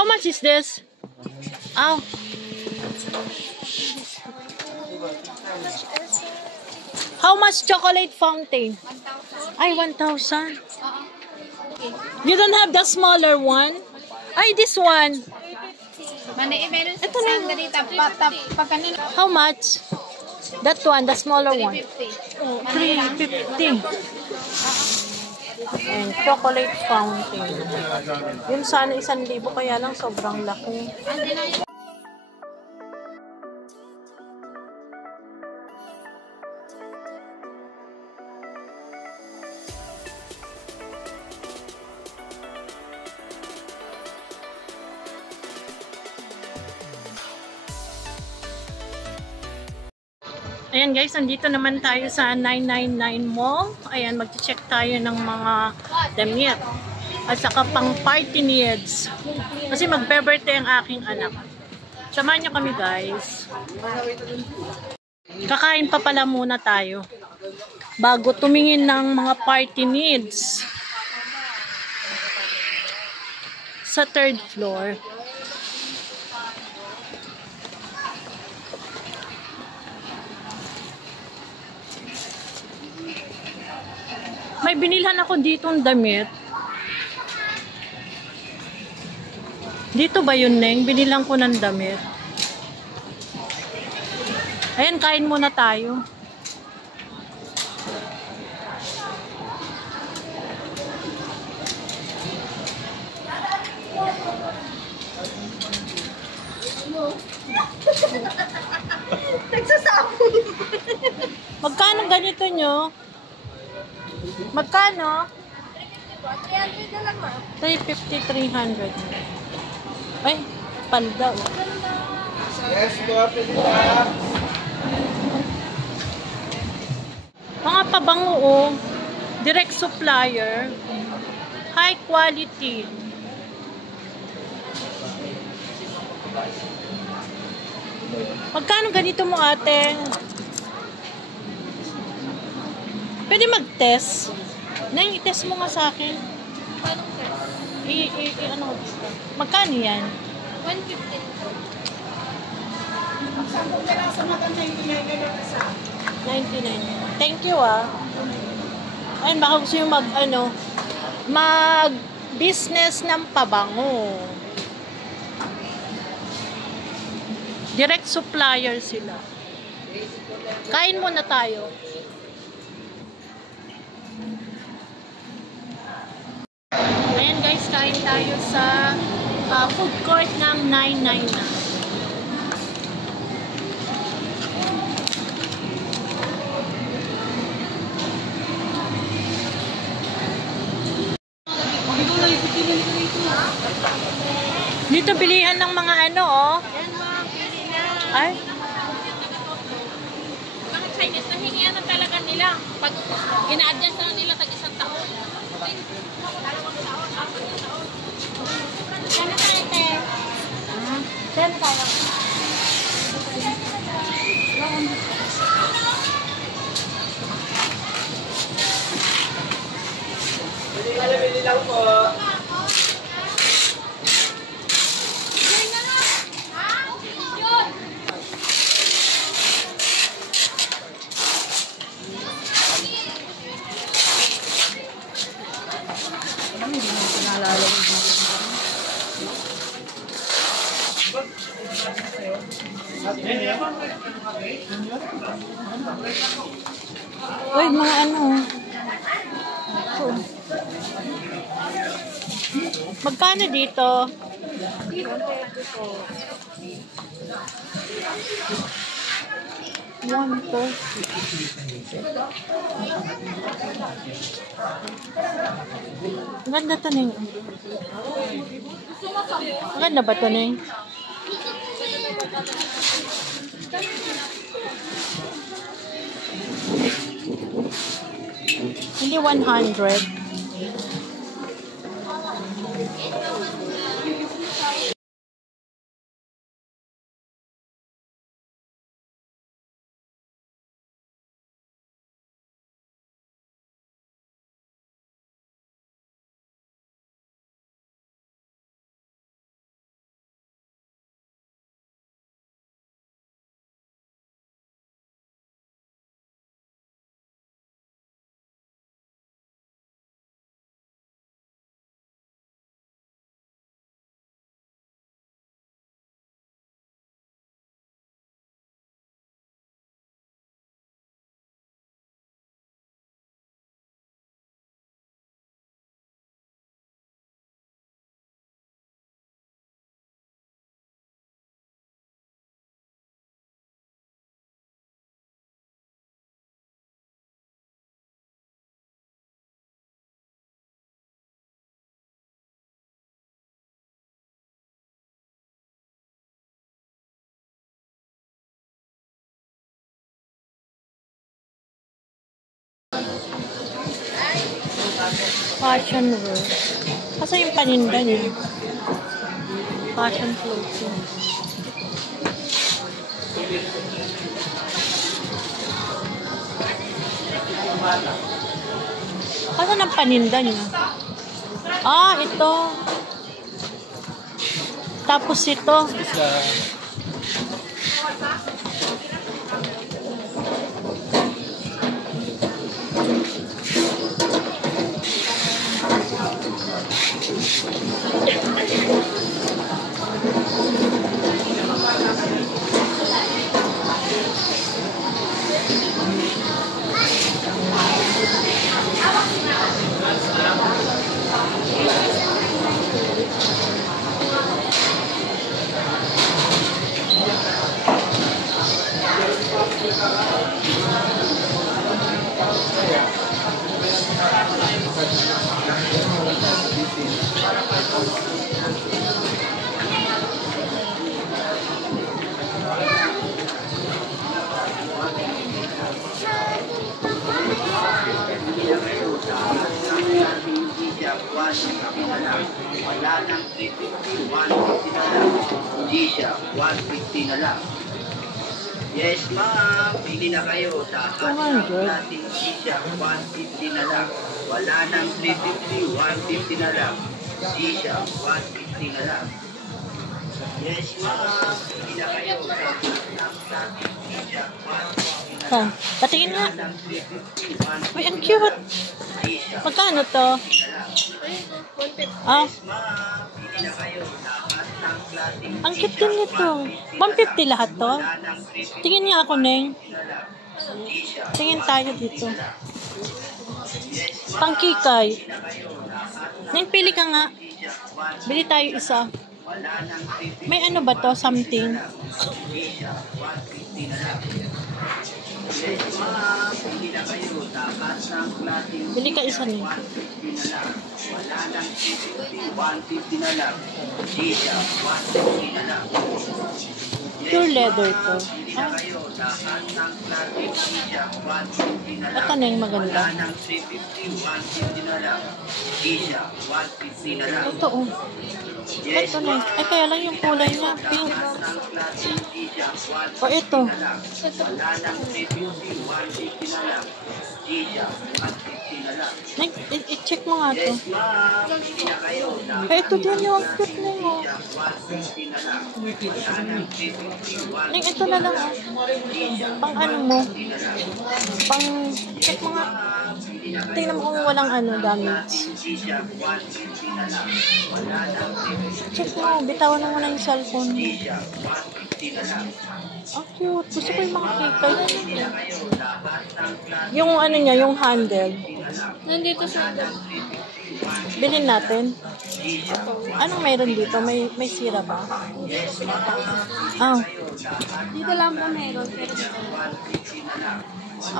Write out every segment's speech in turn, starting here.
How much is this? Oh. How much chocolate fountain? 1,000. Ay, 1,000. You don't have the smaller one? Ay, this one. Meron Ito na. ganito. How much? That one, the smaller one. 350. Oh, 350. And chocolate fountain. Yun sana 1,000, kaya lang sobrang laki. Ayan guys, andito naman tayo sa 999 Mall. Ayan, mag-check tayo ng mga damit. At saka pang party needs. Kasi magbe-birthday ang aking anak. Samahan niyo kami guys. Kakain pa pala muna tayo. Bago tumingin ng mga party needs. Sa 3rd floor. May binilhan ako ditong damit. Dito ba yun, Neng? Binilang ko ng damit. Ayan, kain muna tayo. Nagsasabog. Magkano ganito nyo? Magkano? 300 na lang, ma. 350, 300. Ay, palda. Oh. Yes, pwede na. Mga pabango, oh. Direct supplier. High quality. Magkano ganito mo, ate? Pwede mag-test. Neng, i-test mo nga sa akin. Anong test? Ano gusto? Magkano yan? 150. Sampung peraso na kang 99 na isa. 99. Thank you, ah. Ayun, baka gusto yung mag-business ng pabango. Direct supplier sila. Kain muna tayo. Ayan guys, kain tayo sa food court ng 999. Dito bilihan ng mga ano, oh. Ay. Mga Chinese, nahingian na talaga nila. Pag ina-adjust na nila tag isang taon. Dalawang taon, 4 na taon. Kano tayo, te? Saan tayo? Bili lang po. Uy, mga ano. Magkano dito? 140. Ang ganda to, Neng. Ang ganda ba to, Neng? Hindi 100. Fashion wear. Kasi yung paninda niya. Fashion clothing. Kasi ng paninda niya. Ah, ito. Tapos ito. Wala nang 350, 150 na lang. Hindi siya, 150 na lang. Yes, ma'am. Pili na kayo. Taas ng natin. Hindi siya, 150 na lang. Wala nang 350, 150 na lang. Hindi siya, 150 na lang. Yes, ma'am. Pili na kayo. Taas ng natin. Hindi siya, 150 na lang. Patingin nga. Wala nang 350, 150 Uy, ang cute. Magkano to? Ah, ang cute din nito. 150 lahat to? Tingin niya ako, Neng. Tingin tayo dito. Pangkikay. Neng, pili ka nga. Bili tayo isa. May ano ba to? Something. Bili ka isa niya. Wala nang 150 na lang. Hindi siya, 150 na lang. Pure leather to. Ah, ito na yung maganda. Wala nang 350, 150 na lang. Hindi siya, 150 na lang. Ito oh. Ito na. Ay, kaya lang yung kulay niya. Pink. O ito. Wala nang 350, 150 na lang. Hindi siya, 150 na lang. I-check mo nga to. Yes, ma'am. Hindi na kayo. Ay, ito din yung cute na yun. 150 na lang. Wala nang 350, Ning, ito na lang oh. Pang ano mo. Pang, check mo nga. Tingnan mo kung walang ano, damage. Check mo, bitawan mo muna yung cellphone mo. Oh, cute. Gusto ko yung mga kikay. Yung ano niya, yung handle. Nandito sa Bilhin natin. Anong mayroon dito? May sira ba? Ah, dito lang po meron. Pero dito.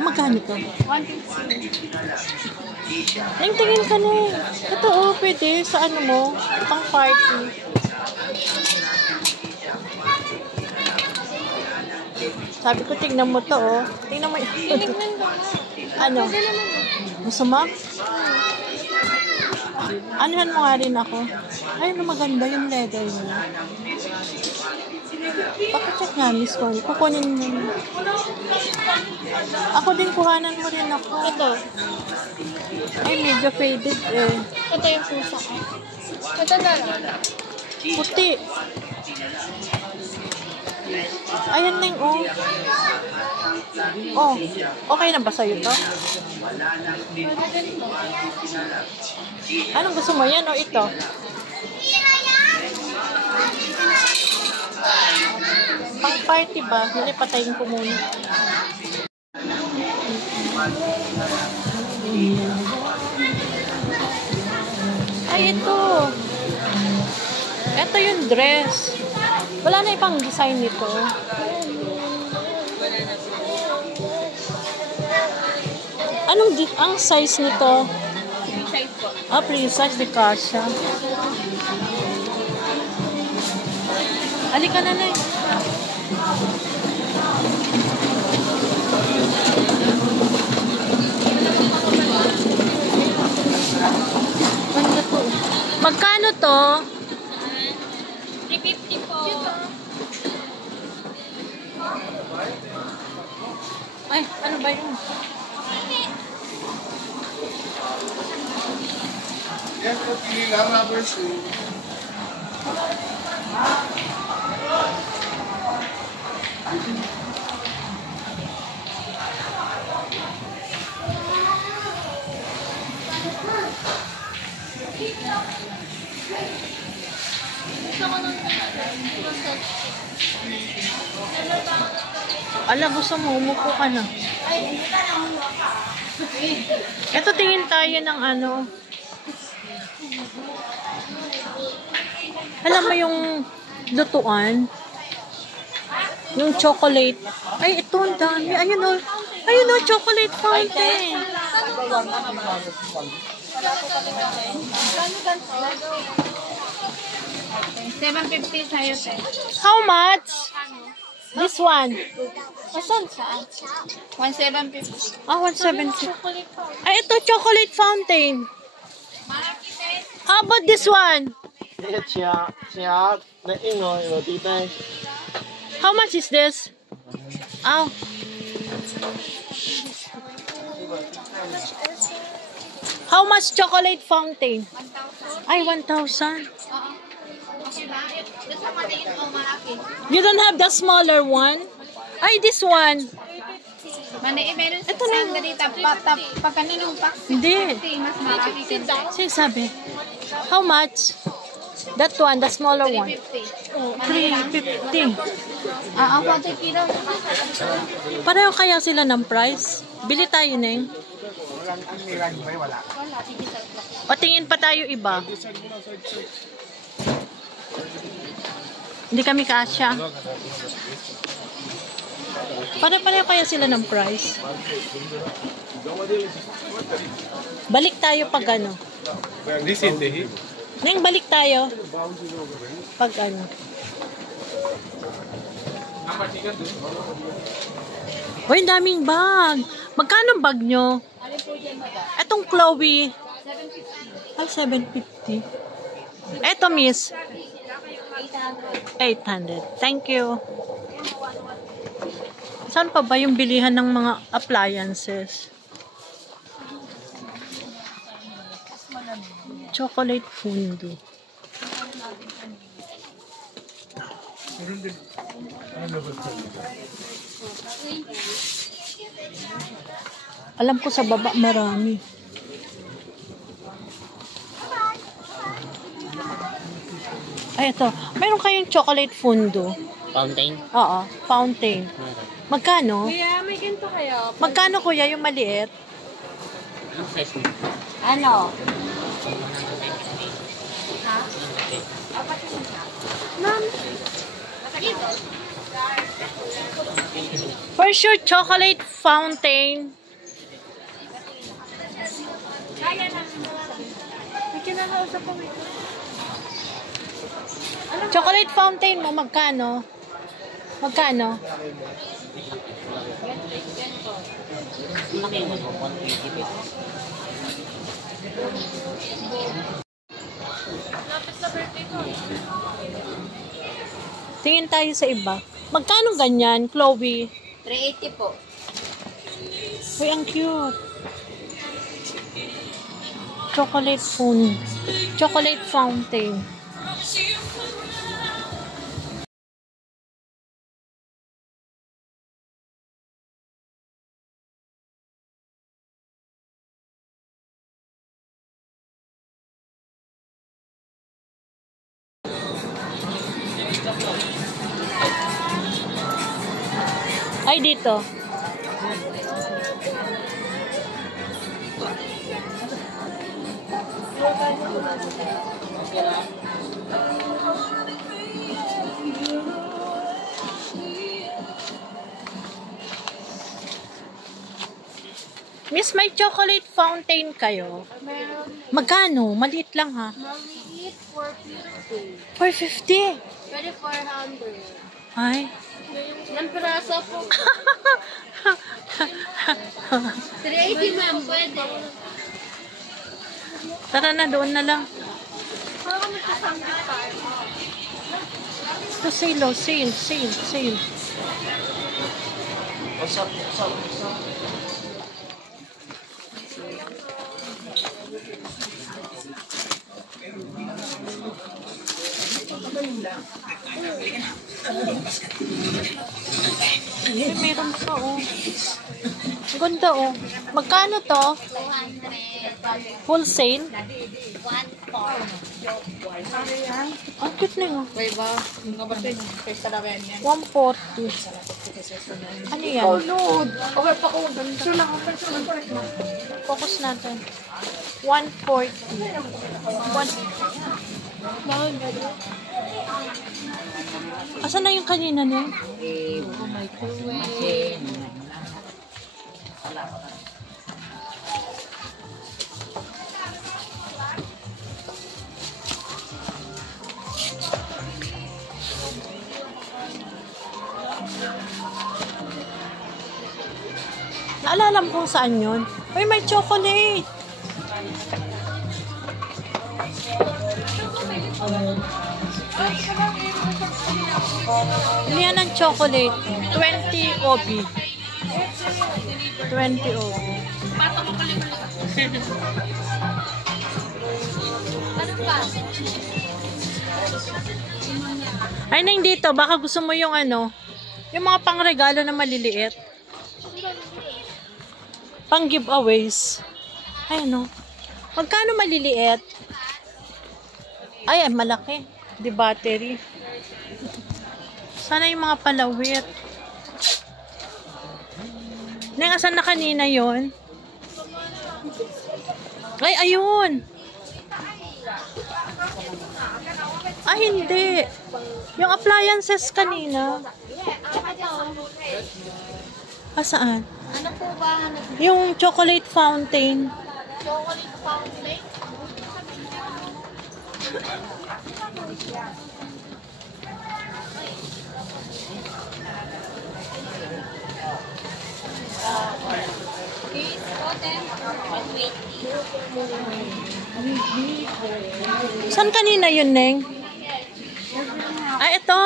magkano to? 150. Neng, tingin ka na eh. Ito oh, pwede sa ano mo, pang party. Sabi ko, tignan mo to oh. Tingnan mo yun. Tinignan ko nga. Ano? Pwede naman. Gusto mo? Anuhan mo nga rin ako. Ay, ano maganda yung leather mo. Pakicheck nga, Miss Connie. Kukunin mo. Ako din, kuhanan mo rin ako. Ito. Ay, medyo faded eh. Ito yung pusa ko. Ito na lang. Puti. Ayan na yung oh. Oh, okay na ba sa'yo to? Anong gusto mo? Yan o ito? Pang party ba? Hindi, patayin ko muna. Ay, ito. Ito yung dress. Wala na ibang design nito. Anong ang size nito? Size po. Ah, pre-size ni Kasha. Halika na eh. to? 350 po. Ay, ano ba yun? Yan po, pili lang rubber shoe. Ala, gusto mo, umupo ka na. Ito, tingin tayo ng ano. Alam mo yung lutuan? Yung chocolate. Ay, ito, ang dami. Ayun o. Ayun o, chocolate fountain. $750 sa'yo, te. How much? This one. Asan? Saan? 1,750. Ah, 170. Ay, ito, chocolate fountain. Malaki, te. How about this one? How much is this? Oh. How much chocolate fountain? 1,000. Ay, 1,000. Oo. Okay ba? Doon sa maliit o malaki? You don't have the smaller one? Ay, this one. Meron sa Ito na. sandalita. Pag kaninong pack? Hindi. 50, mas malaki. Sige, sabi. How much? That one, the smaller one. 350. Oh, 350. Ang 40 kilo. Pareho kaya sila ng price? Bili tayo, Neng. O tingin pa tayo iba. Hindi kami kasya. Pareho kaya sila ng price? Balik tayo pag ano. Neng, balik tayo. Pag ano. Uy, ang daming bag. Magkano bag nyo? Etong Chloe. Ay, 750. Eto, miss. 800. Thank you. Saan pa ba yung bilihan ng mga appliances? Chocolate fondue. Alam ko sa baba marami. Ay, ito. Meron kayong chocolate fondue. Fountain? Oo, fountain. Magkano? Kuya, may ganito kayo. Magkano kuya yung maliit? Anong size mo? Ano? Ma'am. For sure, chocolate fountain. Chocolate fountain mo, magkano? Magkano? Laki mo, 180 pesos. Tingin tayo sa iba. Magkano ganyan, Chloe? 380 po. Uy, ang cute. Chocolate phone. Chocolate fountain. Ay, dito. Miss, may chocolate fountain kayo? Magkano? Maliit lang ha. Maliit, 450. 450. Pwede 400. Ay. Ng piraso po. 380 ma'am, pwede. Tara na, doon na lang. Ito sale, oh. Sale. Usap. Ay, meron pa, oh. Ganda, oh. Magkano to? 200. Wholesale? 1 Ang cute na yun. 140. Ano yan? Focus natin. 140. Asan na yung kanina niya? Naalala mo kung saan yun? Uy, may chocolate! Bili yan ng chocolate. 20 OB. 20 OB. Ay, nang dito. Baka gusto mo yung ano, yung mga pangregalo na maliliit. Pang giveaways. Ay, no. Magkano maliliit? Ay, malaki. Di battery. Sana yung mga palawit. Neng, asan na kanina yon? Ay, ayun. Ay, hindi. Yung appliances kanina. Saan? Ano po ba? Yung chocolate fountain. Chocolate fountain? Saan kanina yun, Neng? Ay, ito.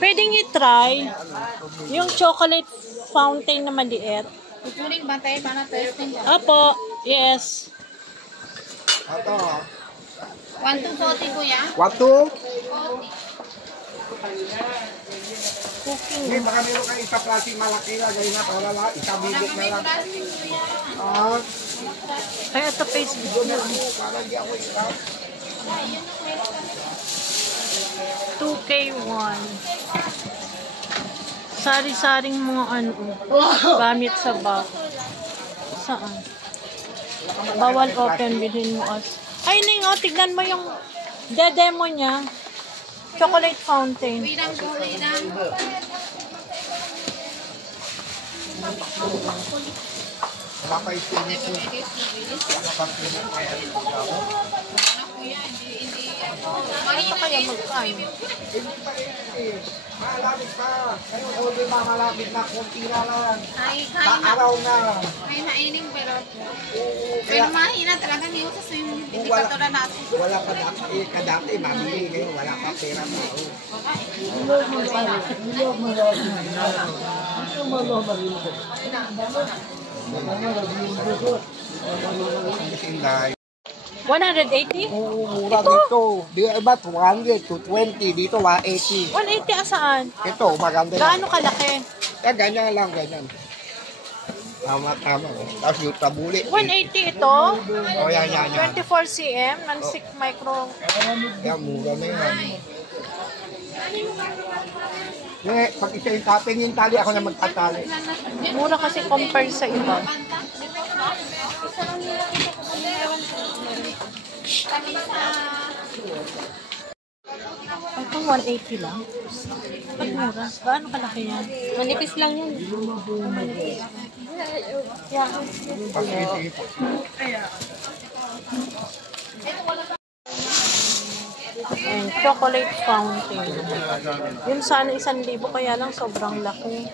Pwedeng i-try yung chocolate fountain na maliit. Kukunin ba tayo para testing? Apo, yes. Ito. 1,240 kuya? 1,2? Cooking. Hindi, baka meron kang isa plastic malaki na, gawin na, para lang, isa bigit na lang. Plastic kuya. Ay, ito Facebook. Para di ako isa. 2K1. Sari-saring mga ano, gamit sa bag. Saan? Bawal open, bilhin mo as. Ay, Ning, oh, tignan mo yung demo niya. Chocolate fountain. Kulang. Wala pa yung tinis mo. Wala pa tinis mo. Ano kaya magkano? Malapit pa. Ngayon, order malapit na. Kunti na lang. Ay, Araw na. may naining pero Oo, pero kaya mahina talaga niyo sa hindi katulad natin. wala pa kadati, mabili. Ngayon, wala pa pera na. Hindi. 180? Oo, mura dito. Di iba, 200, 220. Dito, 180. 180 asaan? Ito, maganda yan. Gaano kalaki? Ganyan lang, ganyan. Tama. Tapos yung tabuli. 180 ito? O, yan. 24 cm, non-stick micro. Yan, mura na yan. Pag isa yung topping yung tali, ako na magtatali. Mura kasi compare sa iba. Ito 180 lang. Ba't mura? Gaano kalaki yan? Manipis lang yan. Pag isip. Ayan, chocolate fountain. Yun sana 1,000 kaya lang sobrang laki.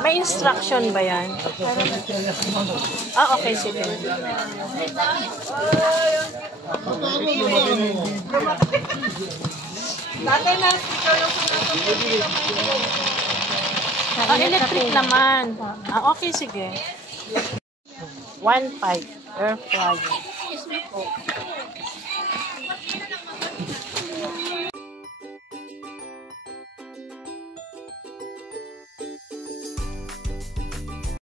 May instruction ba yan? Ah, okay, sige. Ah, electric naman. Ah, okay, sige. 1.5 air fryer.